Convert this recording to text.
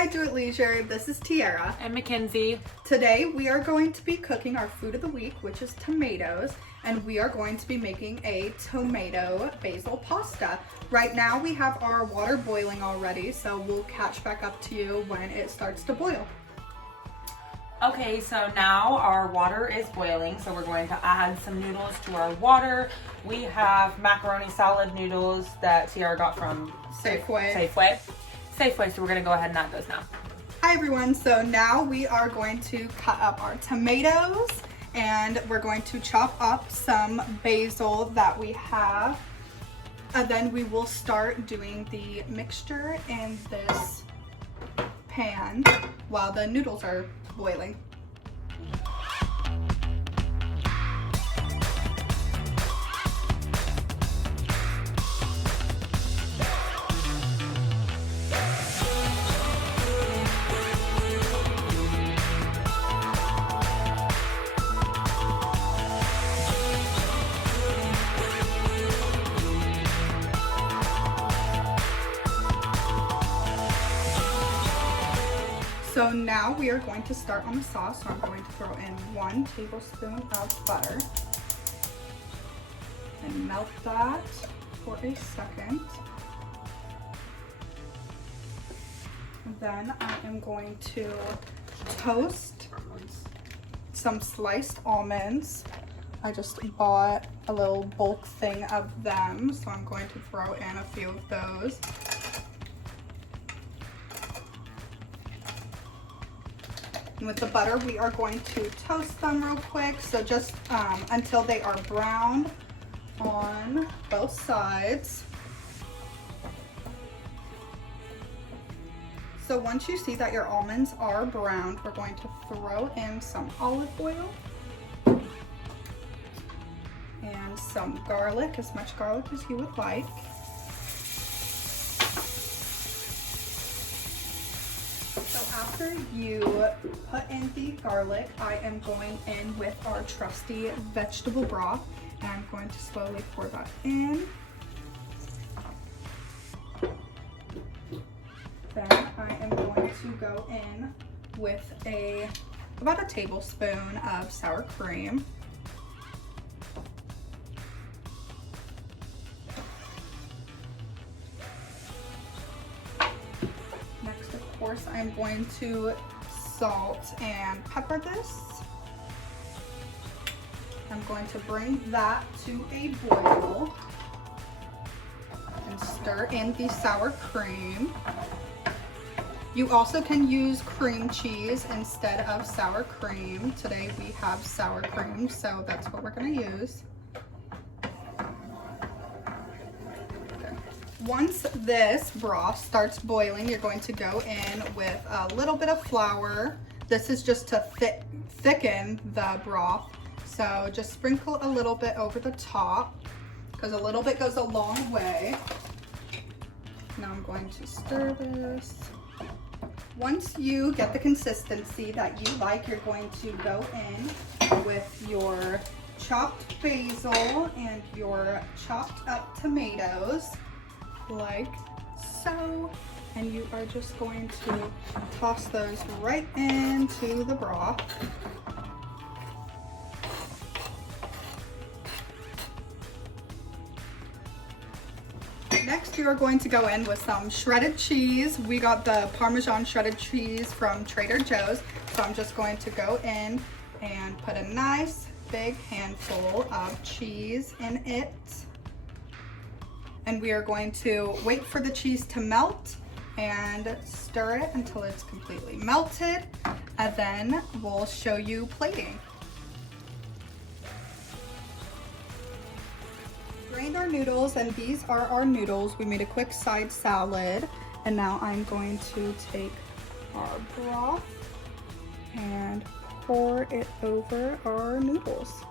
Hi, Do It Leisure. This is Tiara. And Mackenzie. Today we are going to be cooking our food of the week, which is tomatoes, and we are going to be making a tomato basil pasta. Right now we have our water boiling already, so we'll catch back up to you when it starts to boil. Okay, so now our water is boiling, so we're going to add some noodles to our water. We have macaroni salad noodles that Tiara got from Safeway. So we're gonna go ahead and add those now. Hi everyone, so now we are going to cut up our tomatoes and we're going to chop up some basil that we have. And then we will start doing the mixture in this pan while the noodles are boiling. So now we are going to start on the sauce. So I'm going to throw in 1 tablespoon of butter and melt that for a second. And then I am going to toast some sliced almonds. I just bought a little bulk thing of them, so I'm going to throw in a few of those. And with the butter, we are going to toast them real quick. So just until they are browned on both sides. So once you see that your almonds are browned, we're going to throw in some olive oil and some garlic, as much garlic as you would like. After you put in the garlic, I am going in with our trusty vegetable broth, and I'm going to slowly pour that in. Then I am going to go in with about a tablespoon of sour cream. Of course, I'm going to salt and pepper this. I'm going to bring that to a boil and stir in the sour cream. You also can use cream cheese instead of sour cream. Today we have sour cream, so that's what we're going to use. Once this broth starts boiling, you're going to go in with a little bit of flour. This is just to thicken the broth. So just sprinkle a little bit over the top because a little bit goes a long way. Now I'm going to stir this. Once you get the consistency that you like, you're going to go in with your chopped basil and your chopped up tomatoes, like so, and you are just going to toss those right into the broth. Next, you are going to go in with some shredded cheese. We got the Parmesan shredded cheese from Trader Joe's, so I'm just going to go in and put a nice big handful of cheese in it. And we are going to wait for the cheese to melt and stir it until it's completely melted, and then we'll show you plating. Drained our noodles, and these are our noodles. We made a quick side salad, and now I'm going to take our broth and pour it over our noodles.